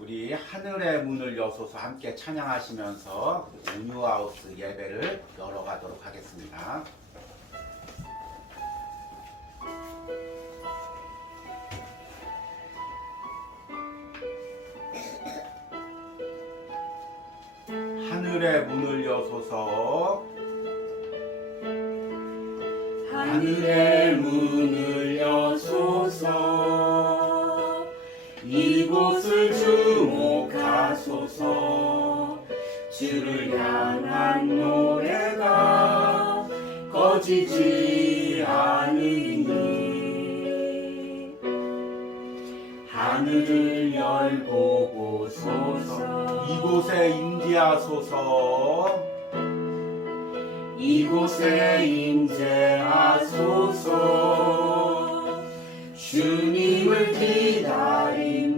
우리 하늘의 문을 여소서 함께 찬양하시면서 온유하우스 예배를 열어가도록 하겠습니다. 하늘의 문을 여소서, 하늘의 문을 여소서, 이곳을 주목하소서. 주를 향한 노래가 꺼지지 않으니 하늘을 열고 보소서. 이곳에 임재하소서, 이곳에 임재하소서. 주님을 기다립니다.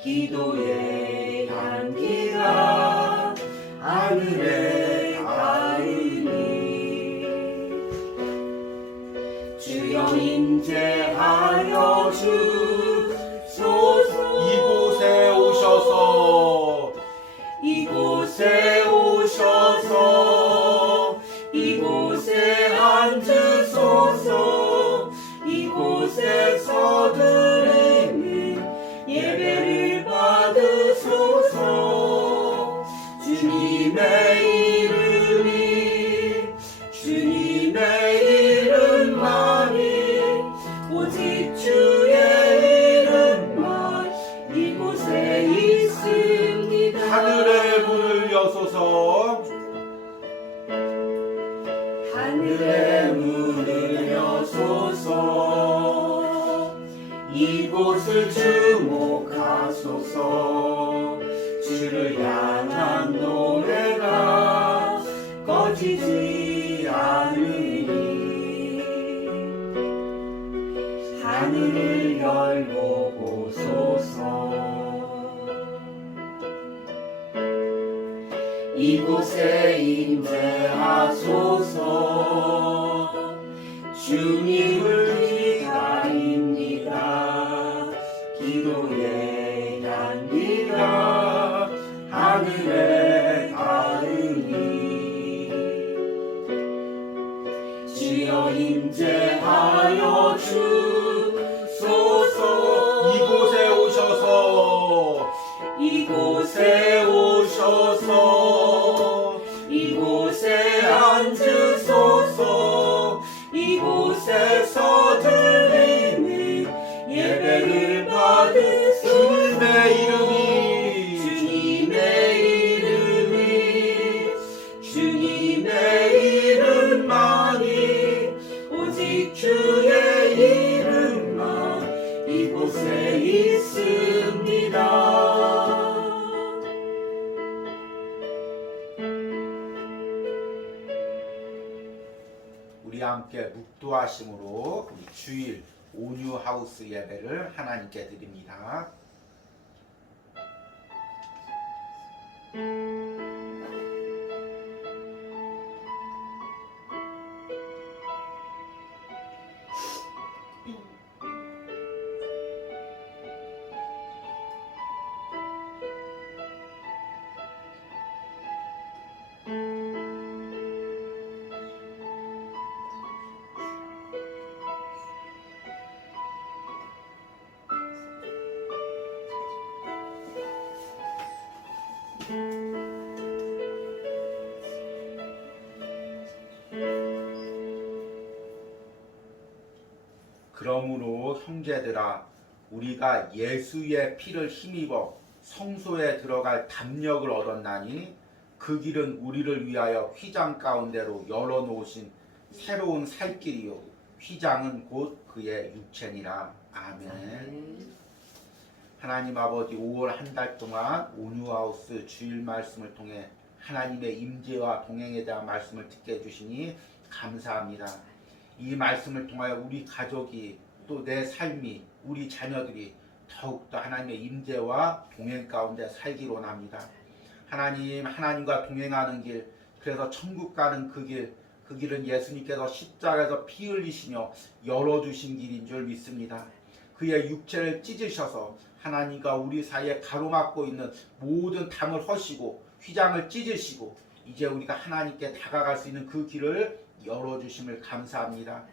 기도의 향기가 하늘에 닿으니 주여 임재하여 주소서. 이곳에 오셔서, 이곳에 오셔서 이곳에 앉으소서. 이곳에서 드리는 예배를 받으소서. 주님의 이름만이 오직 주의 이름만 이곳에 있습니다. 하늘의 문을 여소서, 하늘의 문을 여소서. 이곳을 주목하소서. 주를 향한 노래가 꺼지지 않으니 하늘을 열고 보소서. 이곳에 임재하소서. 주님을 기다립니다. 기도의 향기가 하늘에 닿으니 주여 임재하여 주소서. 이곳에 오셔서, 이곳에 오셔서 이곳에 앉으소서. 이곳에서 드리는 예배를 받으소서. 주님의 이름만이 오직 주의 이름만 이곳에 있습니다. 우리 함께 묵도하심으로 이 주일 온유하우스 예배를 하나님께 드립니다. 그러므로 형제들아, 우리가 예수의 피를 힘입어 성소에 들어갈 담력을 얻었나니 그 길은 우리를 위하여 휘장 가운데로 열어놓으신 새로운 살 길이요 휘장은 곧 그의 육체니라. 아멘. 하나님 아버지, 5월 한 달 동안 온유하우스 주일 말씀을 통해 하나님의 임재와 동행에 대한 말씀을 듣게 해주시니 감사합니다. 이 말씀을 통하여 우리 가족이, 또 내 삶이, 우리 자녀들이 더욱더 하나님의 임재와 동행 가운데 살기를 원합니다. 하나님, 하나님과 동행하는 길, 그래서 천국 가는 그 길은 예수님께서 십자가에서 피 흘리시며 열어주신 길인 줄 믿습니다. 그의 육체를 찢으셔서 하나님과 우리 사이에 가로막고 있는 모든 담을 허시고 휘장을 찢으시고 이제 우리가 하나님께 다가갈 수 있는 그 길을 열어주심을 감사합니다.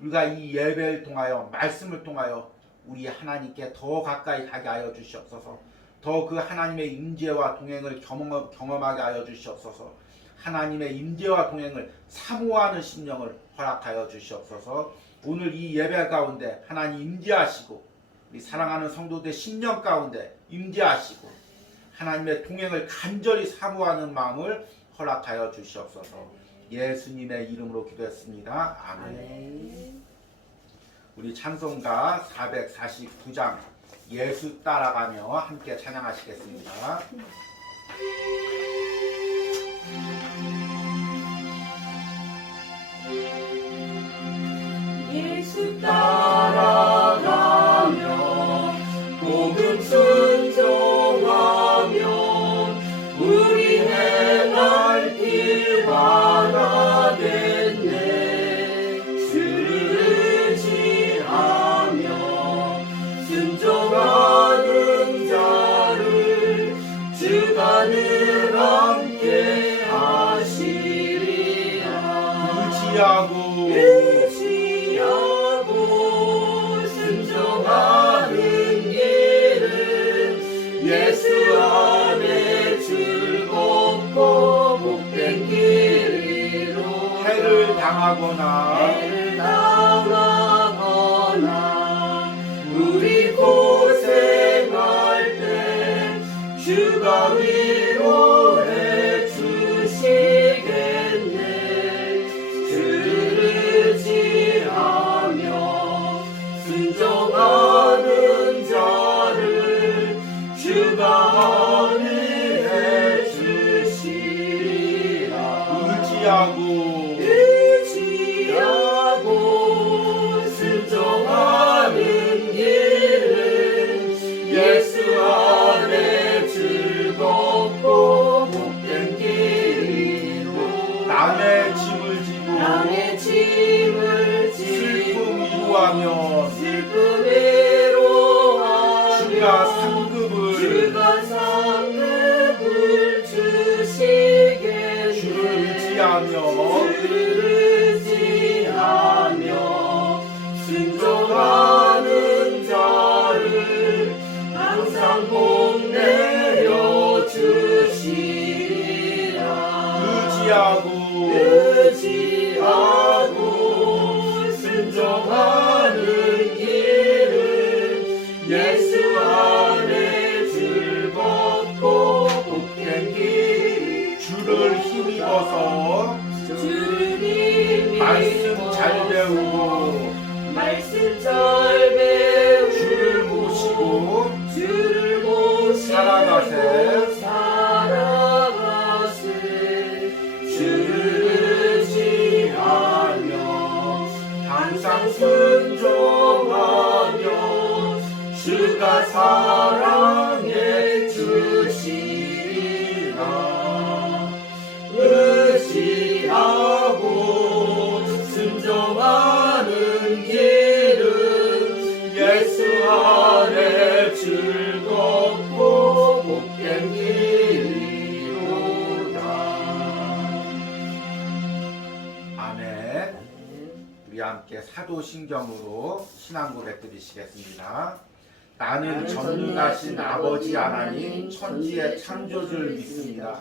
우리가 이 예배를 통하여 말씀을 통하여 우리 하나님께 더 가까이 가게 하여 주시옵소서. 더 그 하나님의 임재와 동행을 경험하게 하여 주시옵소서. 하나님의 임재와 동행을 사모하는 심령을 허락하여 주시옵소서. 오늘 이 예배 가운데 하나님 임재하시고 우리 사랑하는 성도들 심령 가운데 임재하시고 하나님의 동행을 간절히 사모하는 마음을 허락하여 주시옵소서. 예수님의 이름으로 기도했습니다. 아멘. 우리 찬송가 449장 예수 따라가며 함께 찬양하시겠습니다. 예수 따라가며 복음 순종하며 우리 행할 길 하나겠네. 주를 의지하며 순종하는 자를 주가 늘 함께 하시리라. 의지하고 순종하는 길은 예수 안에 즐겁고 복된 길이로. 해를 당하거나 우리 고생할 때 주가 위로해 주시겠네. 주를 의지하며 순종하는 자를 주가 안위해 주시리라. 의지하고 순종하는 길은 예수 안에 즐겁고 복된 길이로. 남의 짐을 지고 슬픔 위로하며 주가 상급을 주시겠네. 주를 의지하며 순종하는 자를 항상 복내려 주시리라. 의지하고 순종하는 길은 예수 안에 즐겁고 복된 길. 주를 힘입어서 말씀 잘 배우고 주를 모시고 살아가세. 주를 의지하며 항상 순종하며 주가 사랑해 주시리라. 의지하고 순종하는 길은 예수 안에 즐겁고 복된 길이로다. 아멘. 우리 함께 사도신경으로 신앙 고백 드리시겠습니다. 나는 전능하신 아버지 하나님 천지의 창조주를 믿습니다.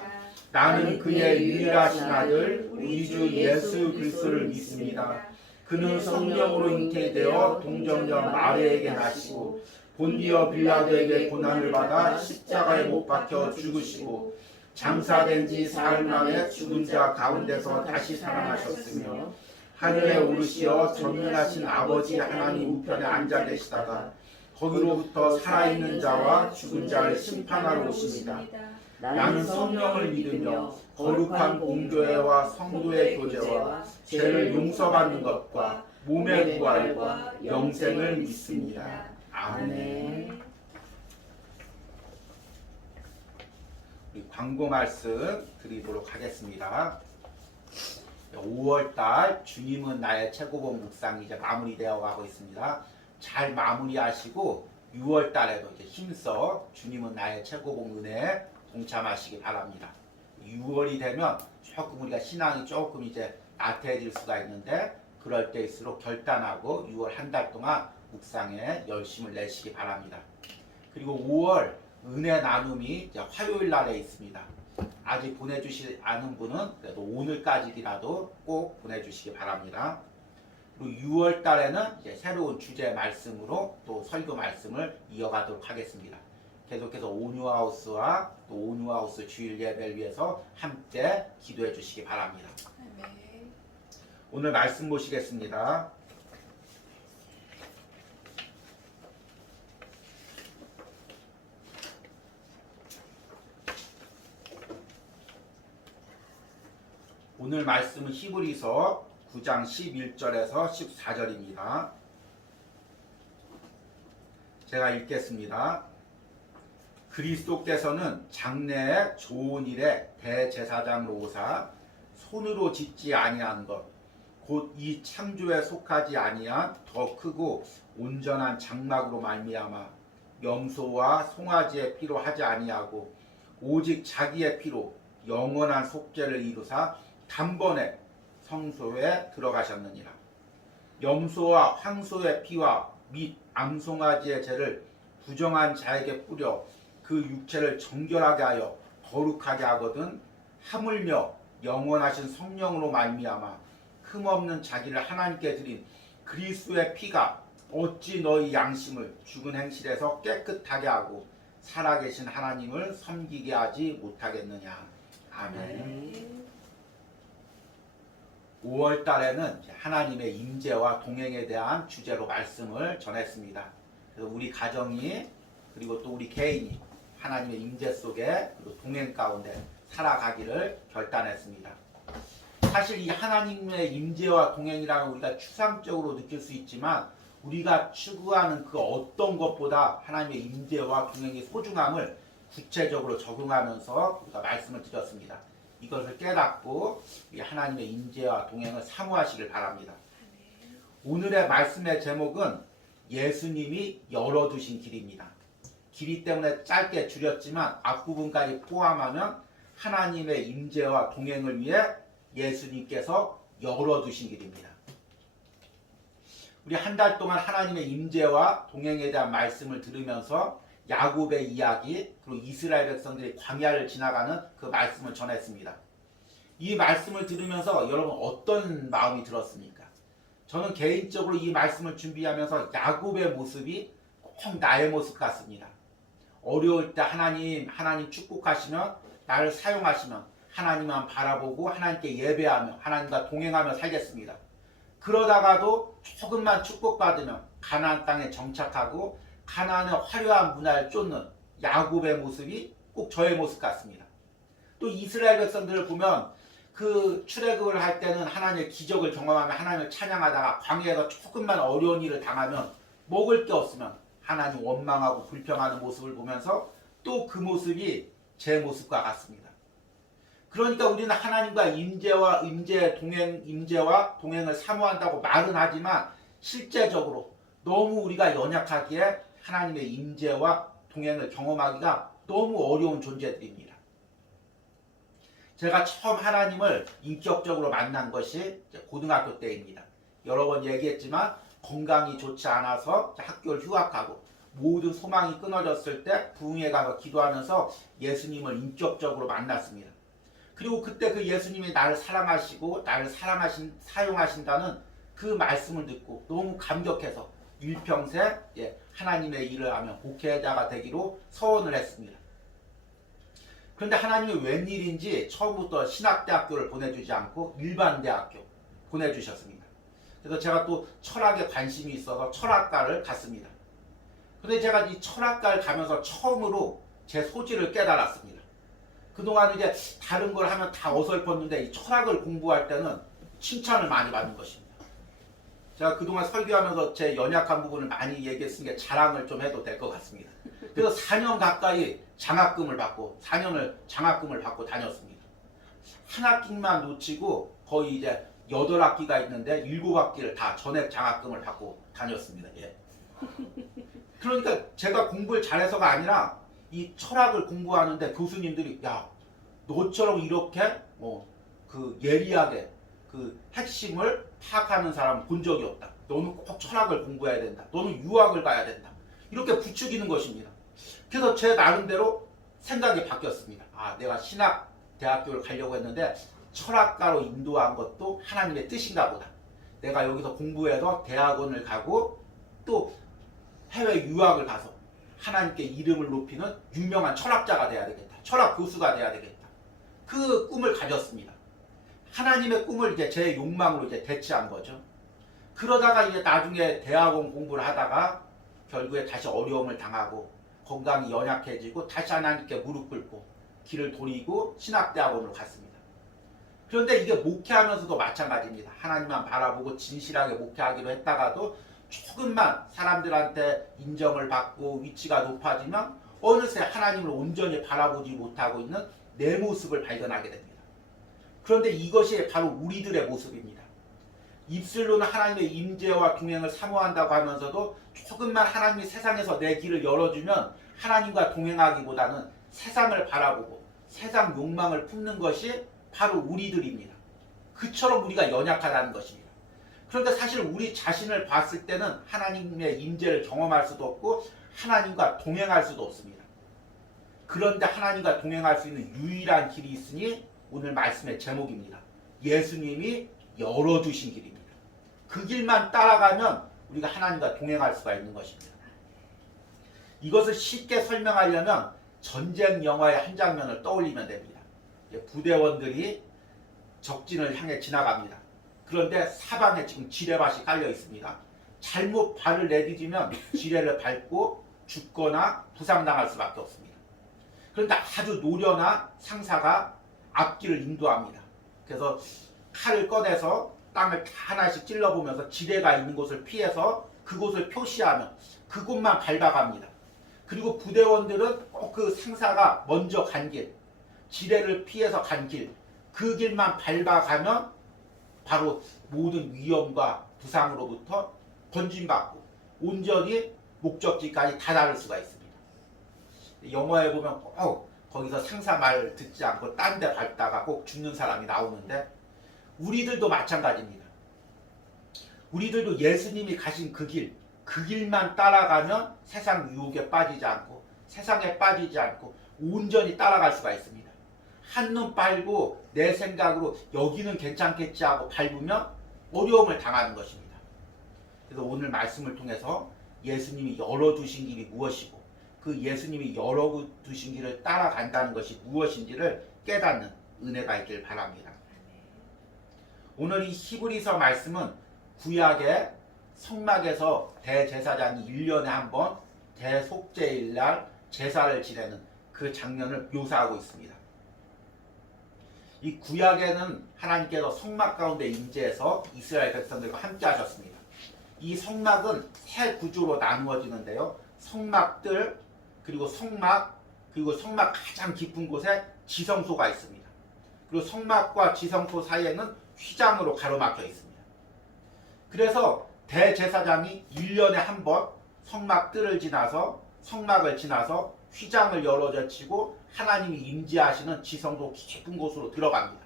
나는 그의 유일하신 아들 우리 주 예수 그리스도를 믿습니다. 그는 성령으로 잉태되어 동정녀 마리아에게 나시고 본디어 빌라도에게 고난을 받아 십자가에 못 박혀 죽으시고 장사된 지 사흘 만에 죽은 자 가운데서 다시 살아나셨으며 하늘에 오르시어 전능하신 아버지 하나님 우편에 앉아 계시다가 거기로부터 살아있는 자와 죽은 자를 심판하러 오십니다. 나는 성령을 믿으며 거룩한 공교회와 성도의 교제와 죄를 용서받는 것과 몸의 부활과 영생을 믿습니다. 아멘. 우리 광고 말씀 드리도록 하겠습니다. 5월달 주님은 나의 최고봉 묵상이 이제 마무리되어 가고 있습니다. 잘 마무리하시고 6월 달에도 이제 힘써 주님은 나의 최고봉 은혜에 동참하시기 바랍니다. 6월이 되면 조금 우리가 신앙이 조금 이제 나태해질 수가 있는데 그럴 때일수록 결단하고 6월 한 달 동안 묵상에 열심을 내시기 바랍니다. 그리고 5월 은혜 나눔이 이제 화요일 날에 있습니다. 아직 보내주시지 않은 분은 그래도 오늘까지라도 꼭 보내주시기 바랍니다. 그리고 6월 달에는 이제 새로운 주제 말씀으로 또 설교 말씀을 이어가도록 하겠습니다. 계속해서 온유하우스와 또 온유하우스 주일 예배를 위해서 함께 기도해 주시기 바랍니다. 네. 오늘 말씀 보시겠습니다. 오늘 말씀은 히브리서 9장 11절에서 14절입니다. 제가 읽겠습니다. 그리스도께서는 장래의 좋은 일에 대제사장으로 오사 손으로 짓지 아니한 것 곧 이 창조에 속하지 아니한 더 크고 온전한 장막으로 말미암아 염소와 송아지의 피로 하지 아니하고 오직 자기의 피로 영원한 속죄를 이루사 단번에 성소에 들어가셨느니라. 염소와 황소의 피와 및 암송아지의 죄를 부정한 자에게 뿌려 그 육체를 정결하게 하여 거룩하게 하거든 하물며 영원하신 성령으로 말미암아 흠없는 자기를 하나님께 드린 그리스도의 피가 어찌 너희 양심을 죽은 행실에서 깨끗하게 하고 살아계신 하나님을 섬기게 하지 못하겠느냐. 아멘. 5월 달에는 하나님의 임재와 동행에 대한 주제로 말씀을 전했습니다. 그래서 우리 가정이 그리고 또 우리 개인이 하나님의 임재 속에 그리고 동행 가운데 살아가기를 결단했습니다. 사실 이 하나님의 임재와 동행이라는 우리가 추상적으로 느낄 수 있지만 우리가 추구하는 그 어떤 것보다 하나님의 임재와 동행의 소중함을 구체적으로 적용하면서 우리가 말씀을 드렸습니다. 이것을 깨닫고 이 하나님의 임재와 동행을 사모하시길 바랍니다. 오늘의 말씀의 제목은 예수님이 열어두신 길입니다. 길이 때문에 짧게 줄였지만 앞부분까지 포함하면 하나님의 임재와 동행을 위해 예수님께서 열어두신 길입니다. 우리 한 달 동안 하나님의 임재와 동행에 대한 말씀을 들으면서 야곱의 이야기 그리고 이스라엘 백성들이 광야를 지나가는 그 말씀을 전했습니다. 이 말씀을 들으면서 여러분 어떤 마음이 들었습니까? 저는 개인적으로 이 말씀을 준비하면서 야곱의 모습이 꼭 나의 모습 같습니다. 어려울 때 하나님 축복하시면 나를 사용하시면 하나님만 바라보고 하나님께 예배하며 하나님과 동행하며 살겠습니다. 그러다가도 조금만 축복받으면 가나안 땅에 정착하고 가나안의 화려한 문화를 쫓는 야곱의 모습이 꼭 저의 모습 같습니다. 또 이스라엘 백성들을 보면 그 출애굽을 할 때는 하나님의 기적을 경험하며 하나님을 찬양하다가 광야에서 조금만 어려운 일을 당하면 먹을 게 없으면 하나님 원망하고 불평하는 모습을 보면서 또 그 모습이 제 모습과 같습니다. 그러니까 우리는 하나님과 임재와 동행을 사모한다고 말은 하지만 실제적으로 너무 우리가 연약하기에 하나님의 임재와 동행을 경험하기가 너무 어려운 존재들입니다. 제가 처음 하나님을 인격적으로 만난 것이 고등학교 때입니다. 여러 번 얘기했지만 건강이 좋지 않아서 학교를 휴학하고 모든 소망이 끊어졌을 때 부흥회 가서 기도하면서 예수님을 인격적으로 만났습니다. 그리고 그때 그 예수님이 나를 사랑하시고 나를 사용하신다는 그 말씀을 듣고 너무 감격해서 일평생 하나님의 일을 하며 목회자가 되기로 서원을 했습니다. 그런데 하나님이 웬일인지 처음부터 신학대학교를 보내주지 않고 일반대학교 보내주셨습니다. 그래서 제가 또 철학에 관심이 있어서 철학과를 갔습니다. 그런데 제가 이 철학과를 가면서 처음으로 제 소질을 깨달았습니다. 그동안 이제 다른 걸 하면 다 어설펐는데 이 철학을 공부할 때는 칭찬을 많이 받는 것입니다. 제가 그동안 설교하면서 제 연약한 부분을 많이 얘기했으니까 자랑을 좀 해도 될 것 같습니다. 그래서 4년 가까이 장학금을 받고 4년을 장학금을 받고 다녔습니다. 한 학기만 놓치고 거의 이제 8학기가 있는데 7학기를 다 전액 장학금을 받고 다녔습니다. 예. 그러니까 제가 공부를 잘해서가 아니라 이 철학을 공부하는데 교수님들이 야, 너처럼 이렇게 그 예리하게 그 핵심을 파악하는 사람 본 적이 없다. 너는 꼭 철학을 공부해야 된다. 너는 유학을 가야 된다. 이렇게 부추기는 것입니다. 그래서 제 나름대로 생각이 바뀌었습니다. 아, 내가 신학 대학교를 가려고 했는데 철학가로 인도한 것도 하나님의 뜻인가 보다. 내가 여기서 공부해서 대학원을 가고 또 해외 유학을 가서 하나님께 이름을 높이는 유명한 철학자가 돼야 되겠다. 철학 교수가 돼야 되겠다. 그 꿈을 가졌습니다. 하나님의 꿈을 이제 제 욕망으로 이제 대체한 거죠. 그러다가 이제 나중에 대학원 공부를 하다가 결국에 다시 어려움을 당하고 건강이 연약해지고 다시 하나님께 무릎 꿇고 길을 돌이고 신학대학원으로 갔습니다. 그런데 이게 목회하면서도 마찬가지입니다. 하나님만 바라보고 진실하게 목회하기로 했다가도 조금만 사람들한테 인정을 받고 위치가 높아지면 어느새 하나님을 온전히 바라보지 못하고 있는 내 모습을 발견하게 됩니다. 그런데 이것이 바로 우리들의 모습입니다. 입술로는 하나님의 임재와 동행을 사모한다고 하면서도 조금만 하나님이 세상에서 내 길을 열어주면 하나님과 동행하기보다는 세상을 바라보고 세상 욕망을 품는 것이 바로 우리들입니다. 그처럼 우리가 연약하다는 것입니다. 그런데 사실 우리 자신을 봤을 때는 하나님의 임재를 경험할 수도 없고 하나님과 동행할 수도 없습니다. 그런데 하나님과 동행할 수 있는 유일한 길이 있으니 오늘 말씀의 제목입니다. 예수님이 열어주신 길입니다. 그 길만 따라가면 우리가 하나님과 동행할 수가 있는 것입니다. 이것을 쉽게 설명하려면 전쟁 영화의 한 장면을 떠올리면 됩니다. 부대원들이 적진을 향해 지나갑니다. 그런데 사방에 지금 지뢰밭이 깔려 있습니다. 잘못 발을 내디디면 지뢰를 밟고 죽거나 부상당할 수밖에 없습니다. 그런데 아주 노련한 상사가 앞길을 인도합니다. 그래서 칼을 꺼내서 땅을 하나씩 찔러보면서 지뢰가 있는 곳을 피해서 그곳을 표시하며 그곳만 밟아갑니다. 그리고 부대원들은 꼭 그 상사가 먼저 간 길, 지뢰를 피해서 간 길, 그 길만 밟아가면 바로 모든 위험과 부상으로부터 건진받고 온전히 목적지까지 다다를 수가 있습니다. 영화에 보면 꼭 거기서 상사 말 듣지 않고 딴 데 밟다가 꼭 죽는 사람이 나오는데 우리들도 마찬가지입니다. 우리들도 예수님이 가신 그 길만 따라가면 세상 유혹에 빠지지 않고 세상에 빠지지 않고 온전히 따라갈 수가 있습니다. 한눈 팔고 내 생각으로 여기는 괜찮겠지 하고 밟으면 어려움을 당하는 것입니다. 그래서 오늘 말씀을 통해서 예수님이 열어두신 길이 무엇이고 그 예수님이 열어두신 길을 따라간다는 것이 무엇인지를 깨닫는 은혜가 있길 바랍니다. 오늘 이 히브리서 말씀은 구약의 성막에서 대제사장이 1년에 한 번 대속죄일 날 제사를 지내는 그 장면을 묘사하고 있습니다. 이 구약에는 하나님께서 성막 가운데 임재해서 이스라엘 백성들과 함께 하셨습니다. 이 성막은 세 구조로 나누어지는데요. 성막들, 그리고 성막 가장 깊은 곳에 지성소가 있습니다. 그리고 성막과 지성소 사이에는 휘장으로 가로막혀 있습니다. 그래서 대제사장이 1년에 한 번 성막을 지나서 휘장을 열어젖히고 하나님이 임재하시는 지성소 깊은 곳으로 들어갑니다.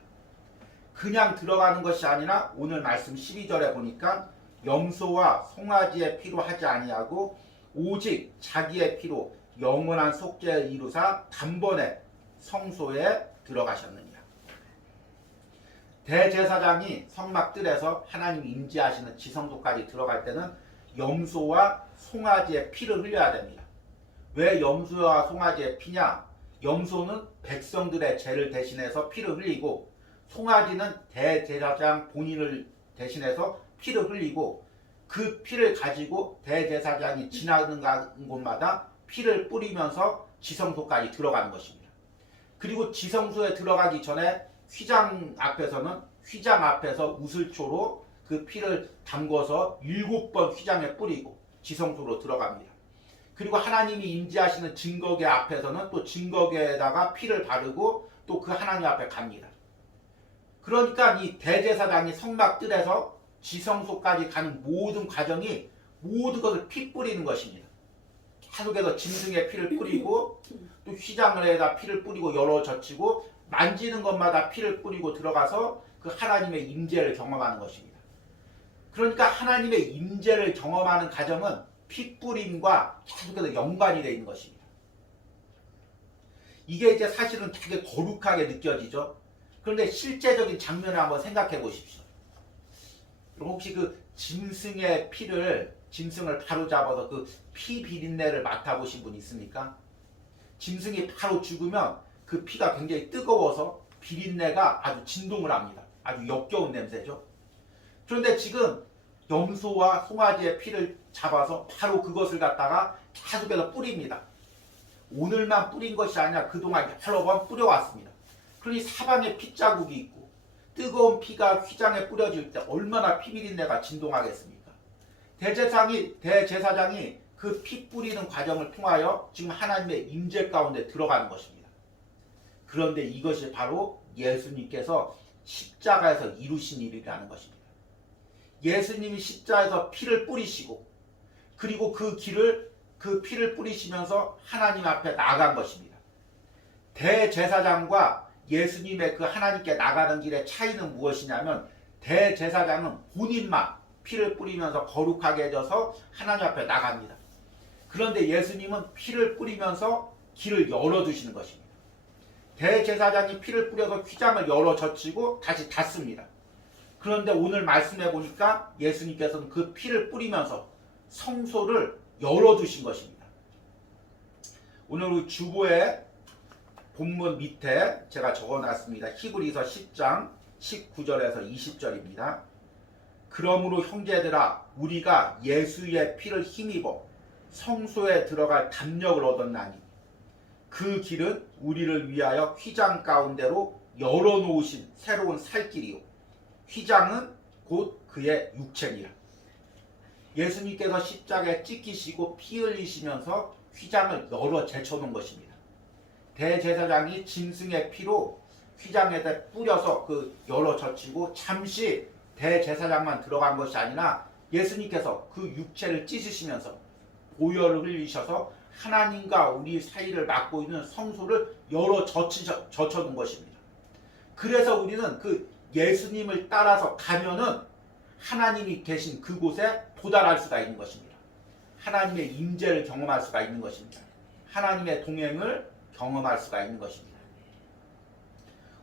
그냥 들어가는 것이 아니라 오늘 말씀 12절에 보니까 염소와 송아지의 피로 하지 아니하고 오직 자기의 피로 영원한 속죄를 이루사 단번에 성소에 들어가셨느니라. 대제사장이 성막들에서 하나님이 임재하시는 지성소까지 들어갈 때는 염소와 송아지의 피를 흘려야 됩니다. 왜 염소와 송아지의 피냐? 염소는 백성들의 죄를 대신해서 피를 흘리고 송아지는 대제사장 본인을 대신해서 피를 흘리고 그 피를 가지고 대제사장이 지나는 곳마다 피를 뿌리면서 지성소까지 들어가는 것입니다. 그리고 지성소에 들어가기 전에 휘장 앞에서 우슬초로 그 피를 담궈서 7번 휘장에 뿌리고 지성소로 들어갑니다. 그리고 하나님이 임재하시는 증거궤 앞에서는 또 증거궤에다가 피를 바르고 또 그 하나님 앞에 갑니다. 그러니까 이 대제사장이 성막들에서 지성소까지 가는 모든 과정이 모든 것을 피 뿌리는 것입니다. 계속해서 짐승의 피를 뿌리고 또 휘장에다 피를 뿌리고 열어 젖히고 만지는 것마다 피를 뿌리고 들어가서 그 하나님의 임재를 경험하는 것입니다. 그러니까 하나님의 임재를 경험하는 과정은 피 뿌림과 계속해서 연관이 되어 있는 것입니다. 이게 이제 사실은 되게 거룩하게 느껴지죠. 그런데 실제적인 장면을 한번 생각해 보십시오. 혹시 그 짐승을 바로 잡아서 그 피 비린내를 맡아보신 분 있습니까? 짐승이 바로 죽으면 그 피가 굉장히 뜨거워서 비린내가 아주 진동을 합니다. 아주 역겨운 냄새죠. 그런데 지금 염소와 송아지의 피를 잡아서 바로 그것을 갖다가 계속해서 뿌립니다. 오늘만 뿌린 것이 아니라 그동안 여러 번 뿌려왔습니다. 그러니 사방에 핏자국이 있고 뜨거운 피가 휘장에 뿌려질 때 얼마나 피비린내가 진동하겠습니까? 대제사장이 그 피 뿌리는 과정을 통하여 지금 하나님의 임재 가운데 들어가는 것입니다. 그런데 이것이 바로 예수님께서 십자가에서 이루신 일이라는 것입니다. 예수님이 십자가에서 피를 뿌리시고 그리고 그 피를 뿌리시면서 하나님 앞에 나간 것입니다. 대제사장과 예수님의 그 하나님께 나가는 길의 차이는 무엇이냐면 대제사장은 본인만 피를 뿌리면서 거룩하게 해져서 하나님 앞에 나갑니다. 그런데 예수님은 피를 뿌리면서 길을 열어두시는 것입니다. 대제사장이 피를 뿌려서 휘장을 열어 젖히고 다시 닫습니다. 그런데 오늘 말씀해 보니까 예수님께서는 그 피를 뿌리면서 성소를 열어두신 것입니다. 오늘 우리 주보의 본문 밑에 제가 적어놨습니다. 히브리서 10장 19절에서 20절입니다. 그러므로 형제들아 우리가 예수의 피를 힘입어 성소에 들어갈 담력을 얻었나니 그 길은 우리를 위하여 휘장 가운데로 열어놓으신 새로운 살길이요 휘장은 곧 그의 육체니라. 예수님께서 십자가에 찢기시고 피 흘리시면서 휘장을 열어 제쳐놓은 것입니다. 대제사장이 짐승의 피로 휘장에다 뿌려서 열어 젖히고 잠시 대제사장만 들어간 것이 아니라 예수님께서 그 육체를 찢으시면서 보혈을 흘리셔서 하나님과 우리 사이를 막고 있는 성소를 열어 젖혀놓은 것입니다. 그래서 우리는 그 예수님을 따라서 가면은 하나님이 계신 그곳에 도달할 수가 있는 것입니다. 하나님의 임재를 경험할 수가 있는 것입니다. 하나님의 동행을 경험할 수가 있는 것입니다.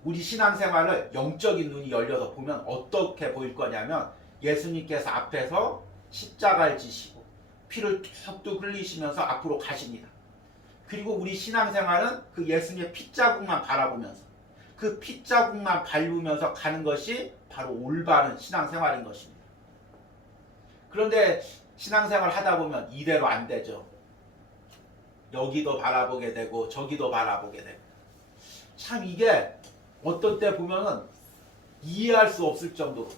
우리 신앙생활을 영적인 눈이 열려서 보면 어떻게 보일 거냐면 예수님께서 앞에서 십자가를 지시고 피를 툭툭 흘리시면서 앞으로 가십니다. 그리고 우리 신앙생활은 그 예수님의 핏자국만 바라보면서 그 핏자국만 밟으면서 가는 것이 바로 올바른 신앙생활인 것입니다. 그런데 신앙생활 하다 보면 이대로 안 되죠. 여기도 바라보게 되고 저기도 바라보게 되고 참 이게 어떤 때 보면은 이해할 수 없을 정도로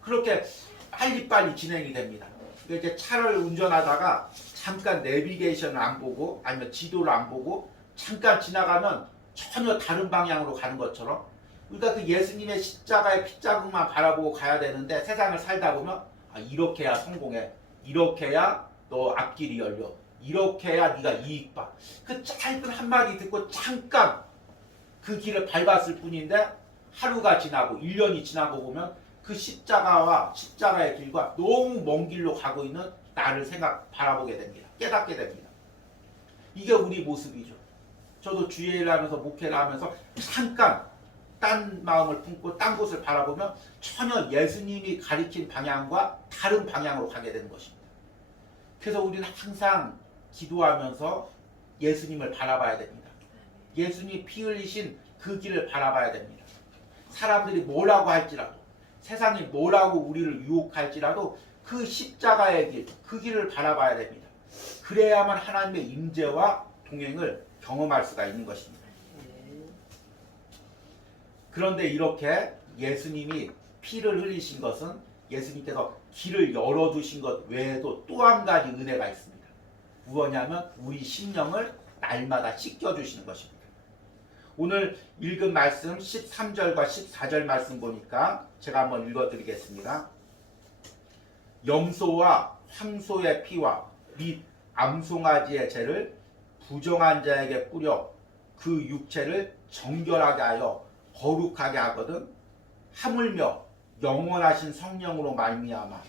그렇게 빨리빨리 진행이 됩니다. 이제 차를 운전하다가 잠깐 내비게이션을 안 보고 아니면 지도를 안 보고 잠깐 지나가면 전혀 다른 방향으로 가는 것처럼 그러니까 그 예수님의 십자가의 핏자국만 바라보고 가야 되는데 세상을 살다 보면 이렇게 해야 성공해, 이렇게 해야 너 앞길이 열려, 이렇게 해야 네가 이익 봐. 그 짧은 한마디 듣고 잠깐 그 길을 밟았을 뿐인데 하루가 지나고 1년이 지나고 보면 그 십자가의 길과 너무 먼 길로 가고 있는 나를 바라보게 됩니다. 깨닫게 됩니다. 이게 우리 모습이죠. 저도 주일을 하면서 목회를 하면서 잠깐 딴 마음을 품고 딴 곳을 바라보면 전혀 예수님이 가리킨 방향과 다른 방향으로 가게 되는 것입니다. 그래서 우리는 항상 기도하면서 예수님을 바라봐야 됩니다. 예수님이 피 흘리신 그 길을 바라봐야 됩니다. 사람들이 뭐라고 할지라도 세상이 뭐라고 우리를 유혹할지라도 그 십자가의 길, 그 길을 바라봐야 됩니다. 그래야만 하나님의 임재와 동행을 경험할 수가 있는 것입니다. 그런데 이렇게 예수님이 피를 흘리신 것은 예수님께서 길을 열어두신 것 외에도 또 한 가지 은혜가 있습니다. 무엇이냐면 우리 심령을 날마다 씻겨주시는 것입니다. 오늘 읽은 말씀 13절과 14절 말씀 보니까 제가 한번 읽어드리겠습니다. 염소와 황소의 피와 및 암송아지의 죄를 부정한 자에게 뿌려 그 육체를 정결하게 하여 거룩하게 하거든 하물며 영원하신 성령으로 말미암아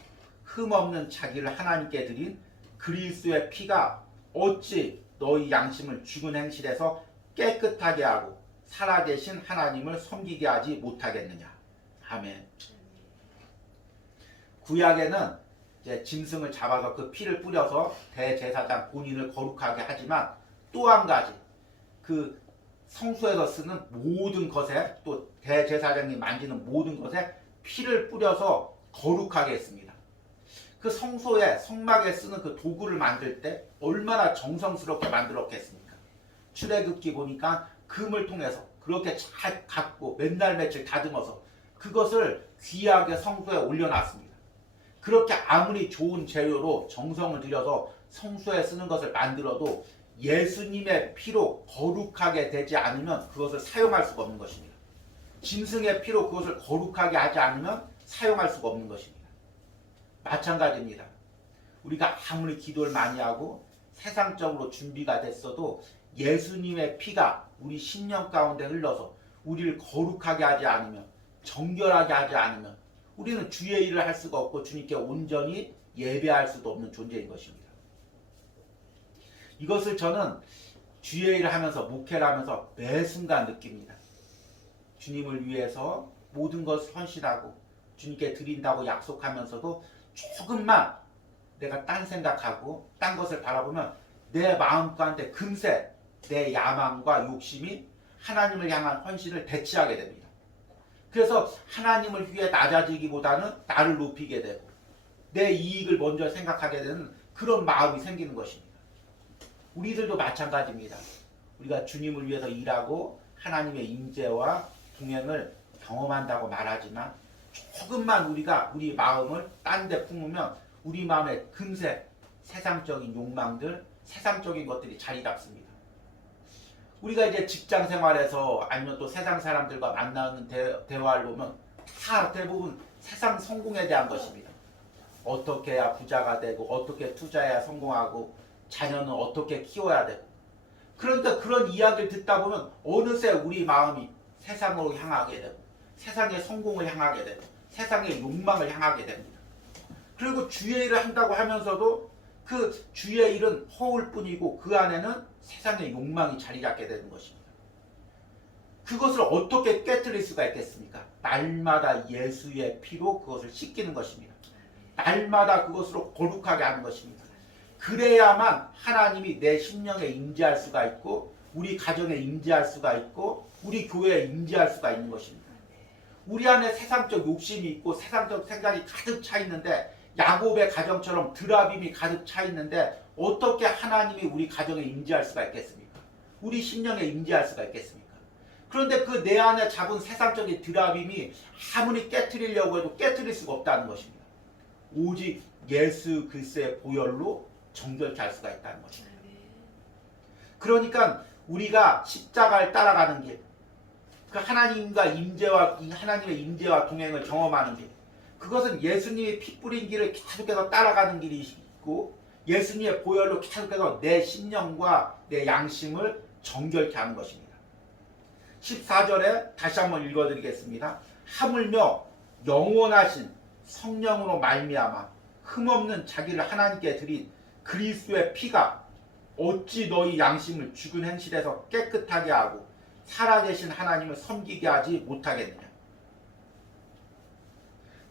흠없는 자기를 하나님께 드린 그리스도의 피가 어찌 너희 양심을 죽은 행실에서 깨끗하게 하고 살아계신 하나님을 섬기게 하지 못하겠느냐. 아멘. 구약에는 이제 짐승을 잡아서 그 피를 뿌려서 대제사장 본인을 거룩하게 하지만 또 한 가지 그 성소에서 쓰는 모든 것에 또 대제사장이 만지는 모든 것에 피를 뿌려서 거룩하게 했습니다. 그 성소에 성막에 쓰는 그 도구를 만들 때 얼마나 정성스럽게 만들었겠습니까? 출애굽기 보니까 금을 통해서 그렇게 잘 갖고 맨날 며칠 다듬어서 그것을 귀하게 성소에 올려놨습니다. 그렇게 아무리 좋은 재료로 정성을 들여서 성소에 쓰는 것을 만들어도 예수님의 피로 거룩하게 되지 않으면 그것을 사용할 수가 없는 것입니다. 짐승의 피로 그것을 거룩하게 하지 않으면 사용할 수가 없는 것입니다. 마찬가지입니다. 우리가 아무리 기도를 많이 하고 세상적으로 준비가 됐어도 예수님의 피가 우리 심령 가운데 흘러서 우리를 거룩하게 하지 않으면 정결하게 하지 않으면 우리는 주의 일을 할 수가 없고 주님께 온전히 예배할 수도 없는 존재인 것입니다. 이것을 저는 주의 일을 하면서 목회를 하면서 매 순간 느낍니다. 주님을 위해서 모든 것을 헌신하고 주님께 드린다고 약속하면서도 조금만 내가 딴 생각하고 딴 것을 바라보면 내 마음 가운데 금세 내 야망과 욕심이 하나님을 향한 헌신을 대치하게 됩니다. 그래서 하나님을 위해 낮아지기보다는 나를 높이게 되고 내 이익을 먼저 생각하게 되는 그런 마음이 생기는 것입니다. 우리들도 마찬가지입니다. 우리가 주님을 위해서 일하고 하나님의 임재와 동행을 경험한다고 말하지만 조금만 우리가 우리 마음을 딴 데 품으면 우리 마음에 금세 세상적인 욕망들, 세상적인 것들이 자리 잡습니다. 우리가 이제 직장 생활에서 아니면 또 세상 사람들과 만나는 대화를 보면 다 대부분 세상 성공에 대한 것입니다. 어떻게 해야 부자가 되고 어떻게 투자해야 성공하고 자녀는 어떻게 키워야 되고 그러니까 그런 이야기를 듣다 보면 어느새 우리 마음이 세상으로 향하게 되고 세상의 성공을 향하게 되고 세상의 욕망을 향하게 됩니다. 그리고 주의 일을 한다고 하면서도 그 주의 일은 허울 뿐이고 그 안에는 세상의 욕망이 자리 잡게 되는 것입니다. 그것을 어떻게 깨트릴 수가 있겠습니까? 날마다 예수의 피로 그것을 씻기는 것입니다. 날마다 그것으로 거룩하게 하는 것입니다. 그래야만 하나님이 내 심령에 임재할 수가 있고 우리 가정에 임재할 수가 있고 우리 교회에 임재할 수가 있는 것입니다. 우리 안에 세상적 욕심이 있고 세상적 생각이 가득 차 있는데 야곱의 가정처럼 드라빔이 가득 차 있는데 어떻게 하나님이 우리 가정에 임재할 수가 있겠습니까? 우리 심령에 임재할 수가 있겠습니까? 그런데 그 내 안에 잡은 세상적인 드라빔이 아무리 깨트리려고 해도 깨트릴 수가 없다는 것입니다. 오직 예수 그리스도의 보혈로 정결케 할 수가 있다는 것입니다. 그러니까 우리가 십자가를 따라가는 길, 그 하나님과 하나님의 임재와 동행을 경험하는 길, 그것은 예수님이 피 뿌린 길을 계속해서 따라가는 길이 있고 예수님의 보혈로 계속해서 내 심령과 내 양심을 정결케 하는 것입니다. 14절에 다시 한번 읽어드리겠습니다. 하물며 영원하신 성령으로 말미암아 흠없는 자기를 하나님께 드린 그리스도의 피가 어찌 너희 양심을 죽은 행실에서 깨끗하게 하고 살아계신 하나님을 섬기게 하지 못하겠느냐.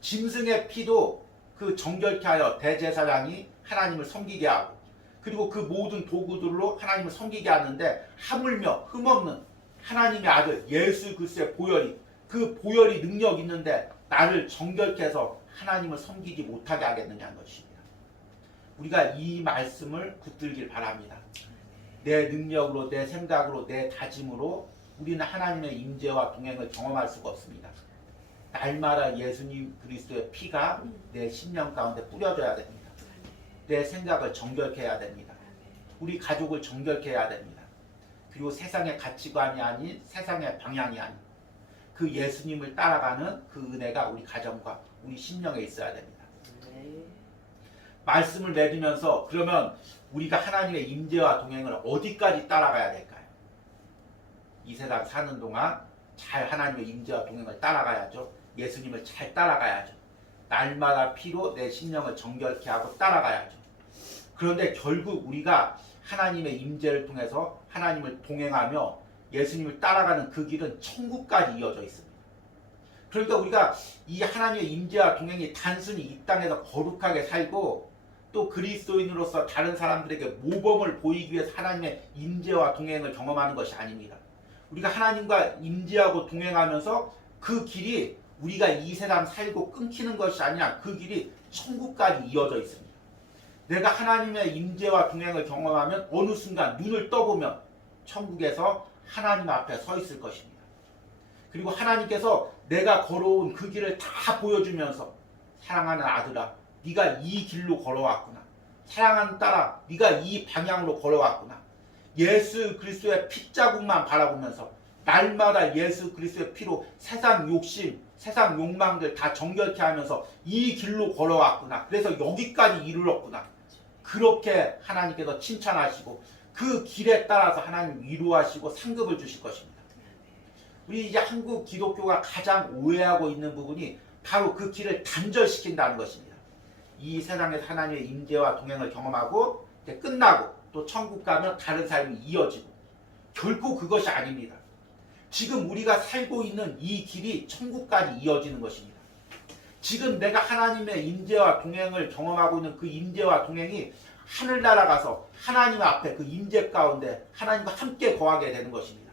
짐승의 피도 그 정결케 하여 대제사장이 하나님을 섬기게 하고 그리고 그 모든 도구들로 하나님을 섬기게 하는데 하물며 흠없는 하나님의 아들 예수 그리스도의 보혈이 그 보혈이 능력 있는데 나를 정결케 해서 하나님을 섬기지 못하게 하겠느냐는 것입니다. 우리가 이 말씀을 붙들길 바랍니다. 내 능력으로 내 생각으로 내 다짐으로 우리는 하나님의 임재와 동행을 경험할 수가 없습니다. 날마다 예수님 그리스도의 피가 내 심령 가운데 뿌려져야 됩니다. 내 생각을 정결케 해야 됩니다. 우리 가족을 정결케 해야 됩니다. 그리고 세상의 가치관이 아닌 세상의 방향이 아닌 그 예수님을 따라가는 그 은혜가 우리 가정과 우리 심령에 있어야 됩니다. 말씀을 맺으면서 그러면 우리가 하나님의 임재와 동행을 어디까지 따라가야 될까요? 이 세상 사는 동안 잘 하나님의 임재와 동행을 따라가야죠. 예수님을 잘 따라가야죠. 날마다 피로 내 심령을 정결케 하고 따라가야죠. 그런데 결국 우리가 하나님의 임재를 통해서 하나님을 동행하며 예수님을 따라가는 그 길은 천국까지 이어져 있습니다. 그러니까 우리가 이 하나님의 임재와 동행이 단순히 이 땅에서 거룩하게 살고 또 그리스도인으로서 다른 사람들에게 모범을 보이기 위해서 하나님의 임재와 동행을 경험하는 것이 아닙니다. 우리가 하나님과 임재하고 동행하면서 그 길이 우리가 이 세상 살고 끊기는 것이 아니라 그 길이 천국까지 이어져 있습니다. 내가 하나님의 임재와 동행을 경험하면 어느 순간 눈을 떠보면 천국에서 하나님 앞에 서 있을 것입니다. 그리고 하나님께서 내가 걸어온 그 길을 다 보여주면서 사랑하는 아들아, 네가 이 길로 걸어왔구나. 사랑하는 딸아, 네가 이 방향으로 걸어왔구나. 예수 그리스도의 핏자국만 바라보면서 날마다 예수 그리스도의 피로 세상 욕심, 세상 욕망들 다 정결케 하면서 이 길로 걸어왔구나. 그래서 여기까지 이르렀구나. 그렇게 하나님께서 칭찬하시고 그 길에 따라서 하나님 위로하시고 상급을 주실 것입니다. 우리 이제 한국 기독교가 가장 오해하고 있는 부분이 바로 그 길을 단절시킨다는 것입니다. 이 세상에서 하나님의 임재와 동행을 경험하고 이제 끝나고 또 천국 가면 다른 삶이 이어지고 결코 그것이 아닙니다. 지금 우리가 살고 있는 이 길이 천국까지 이어지는 것입니다. 지금 내가 하나님의 임재와 동행을 경험하고 있는 그 임재와 동행이 하늘나라 가서 하나님 앞에 그 임재 가운데 하나님과 함께 거하게 되는 것입니다.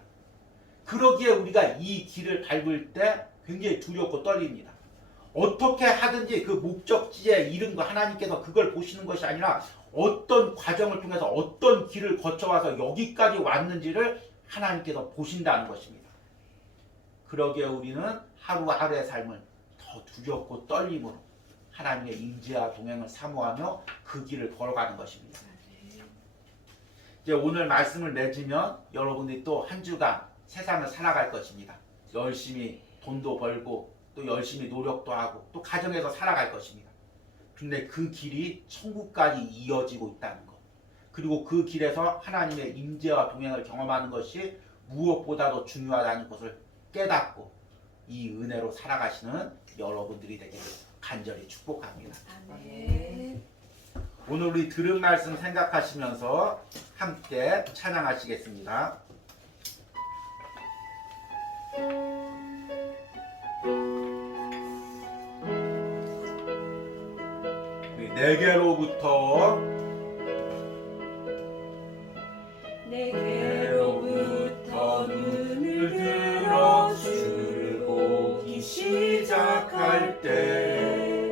그러기에 우리가 이 길을 밟을 때 굉장히 두렵고 떨립니다. 어떻게 하든지 그 목적지에 이른 거 하나님께서 그걸 보시는 것이 아니라 어떤 과정을 통해서 어떤 길을 거쳐와서 여기까지 왔는지를 하나님께서 보신다는 것입니다. 그러기에 우리는 하루하루의 삶을 더 두렵고 떨림으로 하나님의 임재와 동행을 사모하며 그 길을 걸어가는 것입니다. 이제 오늘 말씀을 맺으면 여러분들이 또 한 주간 세상을 살아갈 것입니다. 열심히 돈도 벌고 또 열심히 노력도 하고 또 가정에서 살아갈 것입니다. 근데 그 길이 천국까지 이어지고 있다는 것, 그리고 그 길에서 하나님의 임재와 동행을 경험하는 것이 무엇보다도 중요하다는 것을 깨닫고 이 은혜로 살아가시는 여러분들이 되기를 간절히 축복합니다. 아멘. 오늘 우리 들은 말씀 생각하시면서 함께 찬양하시겠습니다. 내게로부터 눈을 들어 주를 보기 시작할 때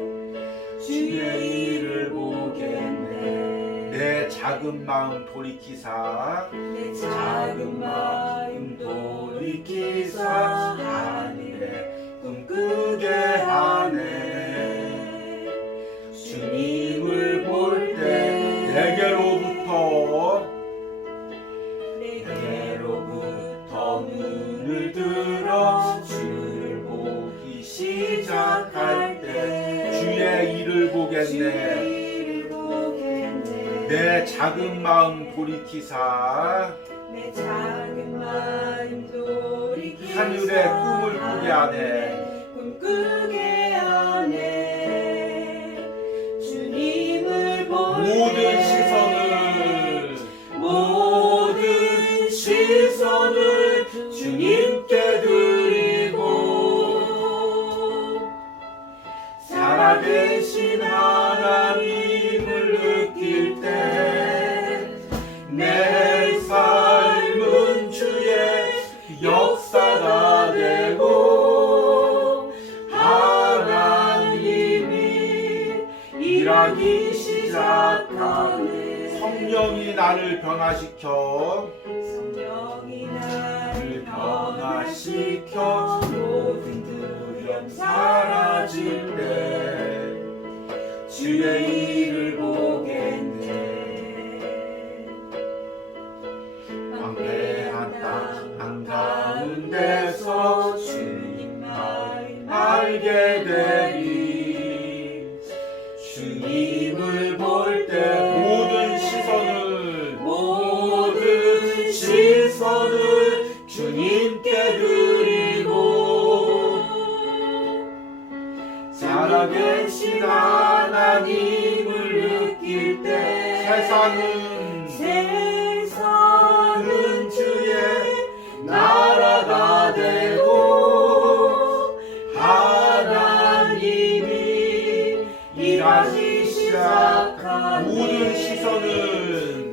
주의 일을 보겠네. 내 작은 마음 돌이키사 내 작은 마음 돌이키사 하늘에 꿈꾸게 하네. 주님을 볼 때 내게로부터 눈을 들어 주를 보기 시작할 때 주의 일을 보겠네. 내 작은 마음 돌이키사 내 작은 마음 돌이키사 하늘의 꿈을 꾸게 하네. 꿈꾸게 하네. 주님을 볼 모든 시선을 주님께 드리고 살아계신 하나님을 느낄 때 내 삶은 주의 역사가 되고 하나님이 일하기 시작하네. 성령이 나를 변화시켜 모든 두려움 사라질 때 주의 일을 보겠네. 방대한 땅 한가운데서 주님 마음 알게 되리. 주님을 볼 주님께 드리고 살아계신 하나님을 느낄 때 세상은 주의 나라가 되고 하나님이 일하기 시작하니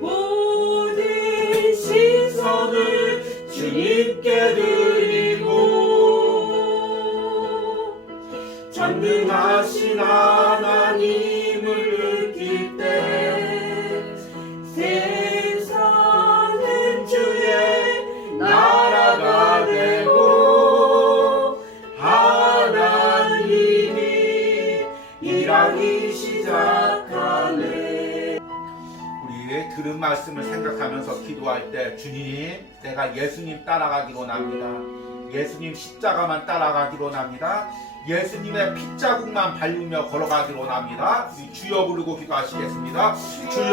모든 시선을 주님께 드리고 전능하신 하나님을 느낄 때 세상은 주의 나라가 되고 하나님이 일하기 시작하네. 우리 들은 말씀을 생각하면서 기도할 때 주님, 내가 예수님 따라가기로 원합니다. 예수님 십자가만 따라가기로 원합니다. 예수님의 핏자국만 밟으며 걸어가기로 원합니다. 우리 주여 부르고 기도하시겠습니다. 주여,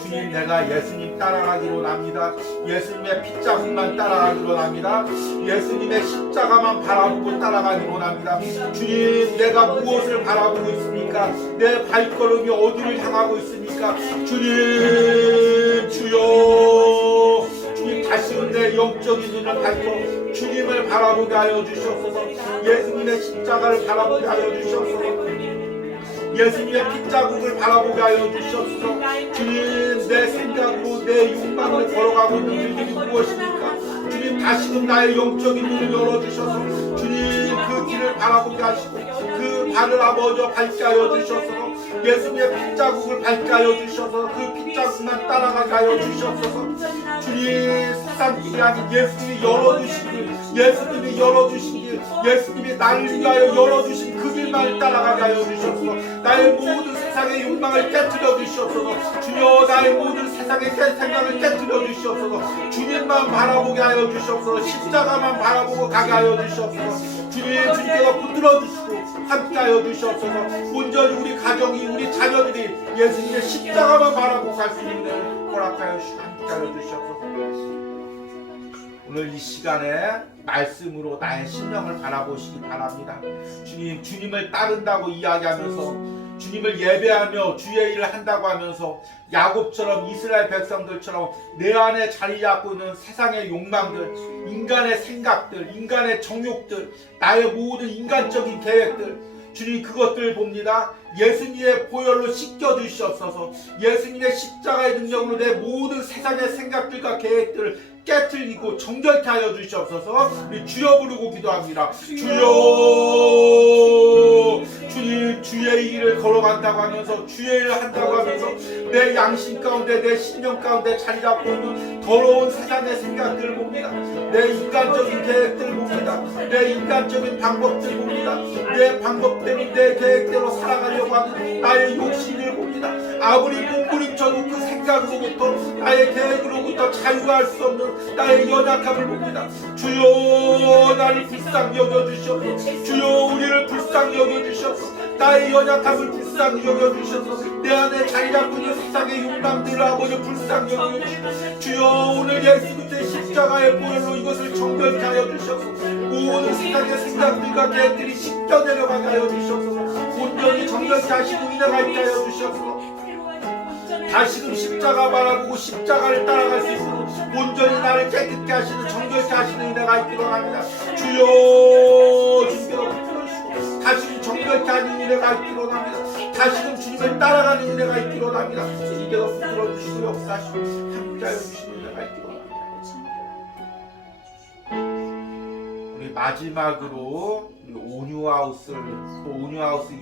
주님, 내가 예수님 따라가기로 원합니다. 예수님의 핏자국만 따라가기로 원합니다. 예수님의 십자가만 바라보고 따라가기로 원합니다. 주님, 내가 무엇을 바라보고 있습니까? 내 발걸음이 어디를 향하고 있습니까? 주님, 주여, 주님, 다시금 내 영적인 눈을 밝혀 주님을 바라보게 하여 주시옵소서. 예수님의 십자가를 바라보게 하여 주시옵소서. 예수님의 핏자국을 바라보게 하여 주시옵소서. 주님, 내 생각으로 내 욕망을 걸어가고 있는 길들이 무엇입니까? 주님, 다시금 나의 영적인 눈을 열어주셔서 주님, 그 길을 바라보게 하시고 그 발을 아버지 밟게 하여 주셔서 예수님의 핏자국을 밟게 하여 주셔서 그 핏자국만 따라가게 하여 주셔서 주님, 세상 길이 아닌 예수님이 열어주신 길, 예수님이 열어주신 길, 예수님이 나를 위하여 열어주신 그 길만 따라가게 하여 주셔서 나의 모든 세상의 욕망을 깨뜨려 주시옵소서. 주여, 나의 모든 세상의 생각을 깨뜨려 주시옵소서. 주님만 바라보게 하여 주시옵소서. 십자가만 바라보고 가게 하여 주시옵소서. 주님, 주님께서 붙들어 주시고 함께 하여 주시옵소서. 온전히 우리 가정이, 우리 자녀들이 예수님의 십자가만 바라보고 갈 수 있는 허락하여 주시고 함께 하여 주시옵소서. 오늘 이 시간에 말씀으로 나의 심령을 바라보시기 바랍니다. 주님, 주님을 따른다고 이야기하면서 주님을 예배하며 주의 일을 한다고 하면서 야곱처럼 이스라엘 백성들처럼 내 안에 자리 잡고 있는 세상의 욕망들, 인간의 생각들, 인간의 정욕들, 나의 모든 인간적인 계획들, 주님, 그것들 봅니다. 예수님의 보혈로 씻겨주시옵소서. 예수님의 십자가의 능력으로 내 모든 세상의 생각들과 계획들을 깨트리고 정결케 하여 주시옵소서. 우리 주여 부르고 기도합니다. 주여, 주님, 주의 일을 걸어간다고 하면서 주의 일을 한다고 하면서 내 양심 가운데, 내 신령 가운데 자리 잡고 있는 더러운 세상의 생각들을 봅니다. 내 인간적인 계획들을 봅니다. 내 인간적인 방법들을 봅니다. 내 방법대로, 내 계획대로 살아가려고 하는 나의 욕심을 봅니다. 아무리 몸부림쳐도 그 생각으로부터, 나의 계획으로부터 자유할 수 없는 나의 연약함을 봅니다. 주여, 나를 불쌍히 여겨주시옵소서. 주여, 우리를 불쌍히 여겨주시옵소서. 나의 연약함을 불쌍히 여겨주셔서 내 안에 자리 잡고 있는 세상의 욕망들을 아버지 불쌍히 여겨주시옵소서. 주여, 오늘 예수 그리스도의 십자가의 보혈로 이것을 정결케 하여 주셔서 모든 세상의 생각들과 계획들이 씻겨 내려가게 하여 주셔서 온전히 정결케 하시고 인내가 있게 하여 주셔서 다시금 십자가 바라보고 십자가를 따라갈 수 있도록 온전히 나를 깨끗게 하시는, 정결케 하시는 은혜가 있기로 합니다. 주여, 주님께서 붙들어주시고 다시금 정결케 하는 은혜가 있기로 합니다. 다시금 주님을 따라가는 은혜가 있기로 합니다. 주님께서 붙들어주시고 역사하시고 함께하여 주시는 은혜가 있기로 합니다. 우리 마지막으로 온유하우스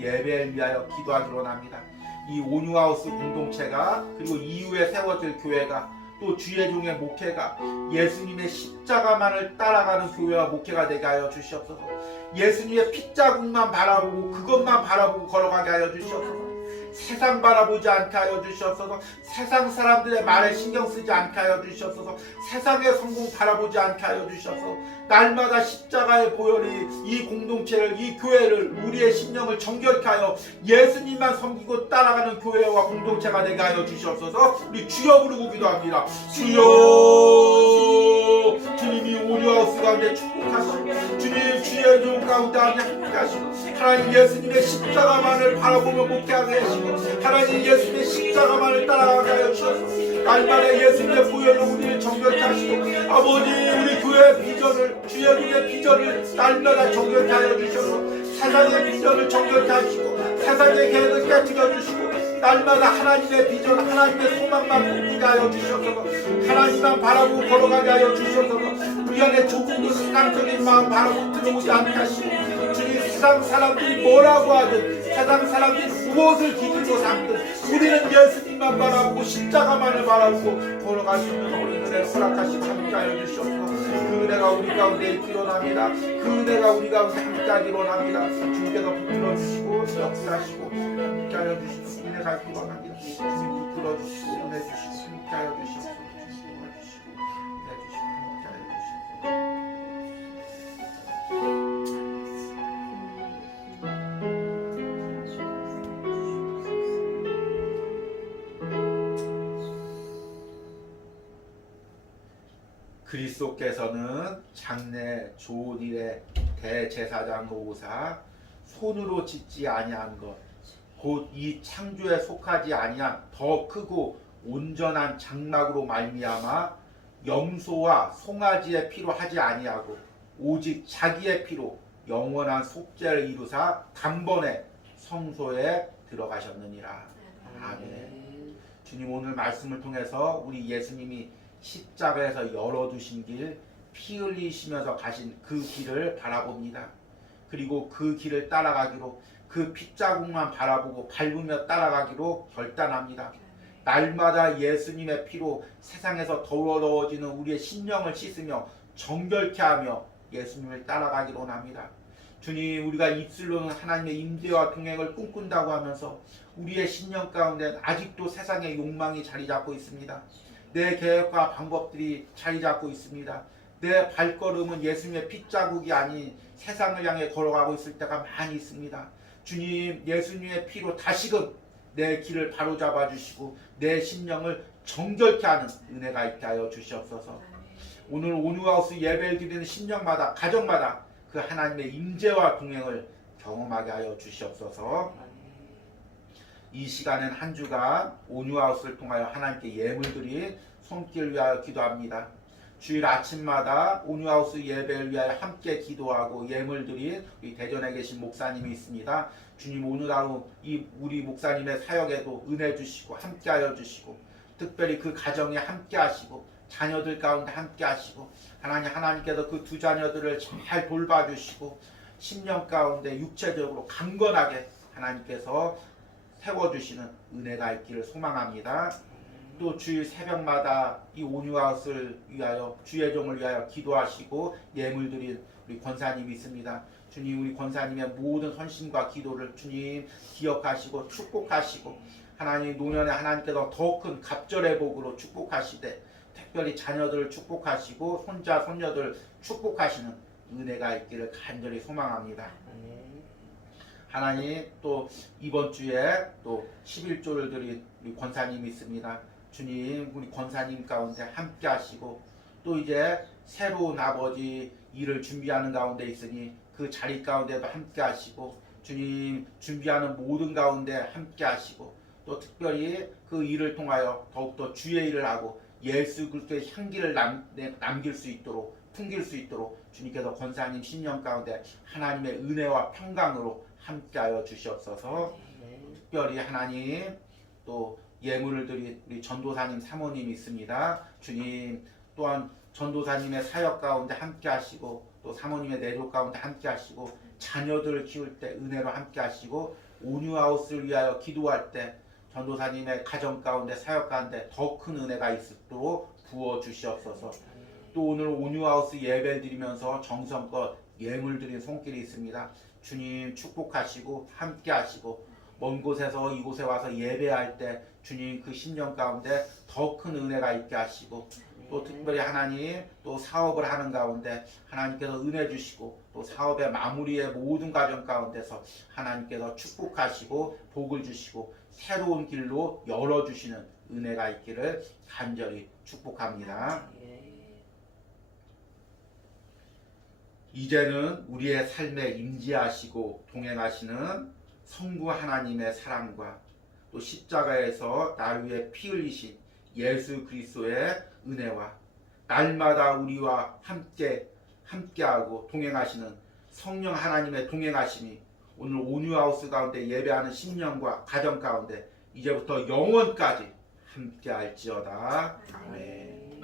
예배를 위하여 기도하기로 합니다. 이 온유하우스 공동체가, 그리고 이후에 세워질 교회가, 또 주의 종의 목회가 예수님의 십자가만을 따라가는 교회와 목회가 되게 하여 주시옵소서. 예수님의 핏자국만 바라보고 그것만 바라보고 걸어가게 하여 주시옵소서. 세상 바라보지 않게 하여 주시옵소서. 세상 사람들의 말에 신경 쓰지 않게 하여 주시옵소서. 세상의 성공 바라보지 않게 하여 주시옵소서. 날마다 십자가의 보혈이 이 공동체를, 이 교회를, 우리의 심령을 정결케 하여 예수님만 섬기고 따라가는 교회와 공동체가 되게 하여 주시옵소서. 우리 주여 부르고 기도합니다. 주여, 가운데 함께 하시고 하나님 예수님의 십자가만을 바라보며 목회하게 하시고 하나님 예수님의 십자가만을 따라가게 하여 주셔서 날마다 예수님의 보혈로 우리를 정결케 하시고 아버지 우리 교회의 비전을 주여님의 비전을 날마다 정결케 하여 주셔서 세상의 비전을 정결케 하시고 세상의 계획을 깨뜨려 주시고 날마다 하나님의 비전 하나님의 소망만 꿈꾸게 하여 주셔서 하나님만 바라보고 걸어가게 하여 주셔서 우리 안에 조금도 세상적인 마음 바라보고 들어오지 않게 하시고 주님 세상 사람들이 뭐라고 하든 세상 사람들이 무엇을 기준으로 삼든 우리는 예수님만 바라보고 십자가만을 바라보고 걸어갈 수 있는 은혜를 허락하시고 함께하여 주시옵소서. 그 은혜가 우리 가운데 있기로 합니다. 그 은혜가 우리 가운데 함께하기로 합니다. 주님께서 붙들어 주시고 역사하시고 함께하여 주시옵소서. 은혜가 기원합니다. 주님 붙들어 주시고 은혜 주시고 함께하여 주시옵소서. 주님 도와주시고 은혜 주시고 함께하여 주시옵소서. 그리스도께서는 장래 좋은 일에 대제사장 노우사 손으로 짓지 아니한 것 곧 이 창조에 속하지 아니한 더 크고 온전한 장막으로 말미암아 염소와 송아지의 피로 하지 아니하고 오직 자기의 피로 영원한 속죄를 이루사 단번에 성소에 들어가셨느니라. 아멘. 주님 오늘 말씀을 통해서 우리 예수님이 십자가에서 열어두신 길, 피 흘리시면서 가신 그 길을 바라봅니다. 그리고 그 길을 따라가기로 그 핏자국만 바라보고 밟으며 따라가기로 결단합니다. 날마다 예수님의 피로 세상에서 더러워지는 우리의 심령을 씻으며 정결케 하며 예수님을 따라가기로 합니다. 주님 우리가 입술로는 하나님의 임재와 동행을 꿈꾼다고 하면서 우리의 심령 가운데 아직도 세상의 욕망이 자리 잡고 있습니다. 내 계획과 방법들이 자리 잡고 있습니다. 내 발걸음은 예수님의 핏자국이 아닌 세상을 향해 걸어가고 있을 때가 많이 있습니다. 주님 예수님의 피로 다시금 내 길을 바로잡아 주시고 내 심령을 정결케 하는 은혜가 있게 하여 주시옵소서. 오늘 온유하우스 예배를 드리는 심령마다 가정마다 그 하나님의 임재와 동행을 경험하게 하여 주시옵소서. 이 시간은 한 주간 온유하우스를 통하여 하나님께 예물드린 손길을 위하여 기도합니다. 주일 아침마다 온유하우스 예배를 위하여 함께 기도하고 예물드린 우리 대전에 계신 목사님이 있습니다. 주님 오늘 하루 이 우리 목사님의 사역에도 은혜 주시고 함께하여 주시고 특별히 그 가정에 함께하시고 자녀들 가운데 함께하시고 하나님께서 그 두 자녀들을 잘 돌봐주시고 10년 가운데 육체적으로 강건하게 하나님께서 세워주시는 은혜가 있기를 소망합니다. 또 주일 새벽마다 이 온유하우스를 위하여 주의 종을 위하여 기도하시고 예물드린 우리 권사님이 있습니다. 주님 우리 권사님의 모든 헌신과 기도를 주님 기억하시고 축복하시고 하나님 노년에 하나님께서 더 큰 갑절의 복으로 축복하시되 특별히 자녀들을 축복하시고 손자 손녀들 축복하시는 은혜가 있기를 간절히 소망합니다. 하나님 또 이번 주에 또 11조를 드린 우리 권사님이 있습니다. 주님 우리 권사님 가운데 함께 하시고 또 이제 새로운 아버지 일을 준비하는 가운데 있으니 그 자리 가운데도 함께 하시고 주님 준비하는 모든 가운데 함께 하시고 또 특별히 그 일을 통하여 더욱더 주의 일을 하고 예수 그리스도의 향기를 남길 수 있도록 풍길 수 있도록 주님께서 권사님 신령 가운데 하나님의 은혜와 평강으로 함께하여 주시옵소서. 특별히 하나님 또 예물을 드린 우리 전도사님 사모님이 있습니다. 주님 또한 전도사님의 사역 가운데 함께 하시고 또 사모님의 내조 가운데 함께 하시고 자녀들을 키울 때 은혜로 함께 하시고 온유하우스를 위하여 기도할 때 전도사님의 가정 가운데 사역 가운데 더 큰 은혜가 있도록 부어주시옵소서. 또 오늘 온유하우스 예배를 드리면서 정성껏 예물 드린 손길이 있습니다. 주님 축복하시고 함께 하시고 먼 곳에서 이곳에 와서 예배할 때 주님 그 10년 가운데 더 큰 은혜가 있게 하시고 또 특별히 하나님 또 사업을 하는 가운데 하나님께서 은혜 주시고 또 사업의 마무리의 모든 과정 가운데서 하나님께서 축복하시고 복을 주시고 새로운 길로 열어주시는 은혜가 있기를 간절히 축복합니다. 이제는 우리의 삶에 임재하시고 동행하시는 성부 하나님의 사랑과 또 십자가에서 나를 위해 피 흘리신 예수 그리스도의 은혜와 날마다 우리와 함께하고 동행하시는 성령 하나님의 동행하심이 오늘 온유하우스 가운데 예배하는 신령과 가정 가운데 이제부터 영원까지 함께할지어다. 아멘.